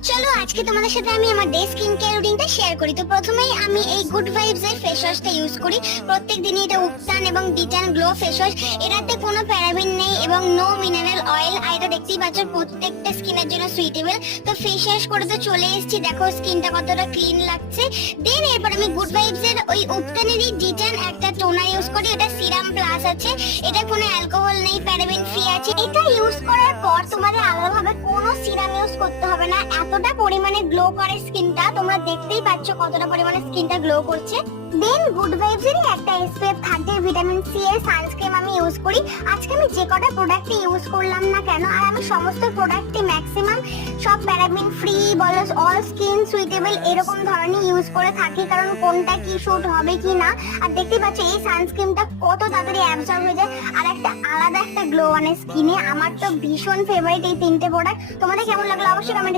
চলো আজকে তোমাদের সাথে আমি আমার ডে স্কিন কেয়ার রুটিনটা শেয়ার করি। তো প্রথমেই আমি এই গুড ভাইবস এর ফেস ওয়াশটা ইউজ করি প্রত্যেকদিনই। এটা উপটান এবং ডিটান গ্লো ফেস ওয়াশ। এটাতে কোনো প্যারাবেন নেই এবং নো মিনারেল অয়েল। আর এটা দেখতেই পাচ্ছ প্রত্যেকটা স্কিনের জন্য সুইটেবল। তো ফেস ওয়াশ করে তো চলে এসেছি, দেখো স্কিনটা কতটা ক্লিন লাগছে। দেন এরপর আমি গুড ভাইবস এর ওই উপটানেরই ডিটান একটা টোনার ইউজ করি। এটা সিরাম প্লাস আছে, এটা কোনো অ্যালকোহল নেই, প্যারাবেন ফ্রি আছে। এটা ইউজ করার পর তোমাদের আলাদাভাবে কোনো সিরাম ইউজ করতে হবে না, এতটা পরিমাণে গ্লো করে স্কিনটা। তোমরা দেখতেই পাচ্ছ কতটা পরিমাণে স্কিনটা গ্লো করছে। দেন গুড ভাইবস এর একটা SPF 30 ভিটামিন সি এর সানস্ক্রিন আমি ইউজ করি। আজকে আমি যে কটা প্রোডাক্ট ইউজ করলাম না কেন, আর আমি সমস্ত প্রোডাক্টই ম্যাক্সিমাম সব প্যারাবেন ফ্রি বলো, অল স্কিন সুইটেবল এরকম ধরনের ইউজ করে থাকি, কারণ কোনটা কি শুট হবে কি না। আর দেখতেই পাচ্ছ এই সানস্ক্রিনটা কত তাড়াতাড়ি অ্যাবজর্ব হয়ে যায় আর একটা আলাদা একটা গ্লো আনে স্কিনে। আমার তো ভীষণ ফেভারিট এই তিনটে প্রোডাক্ট। তোমাদের কেমন লাগলো অবশ্যই কমেন্টে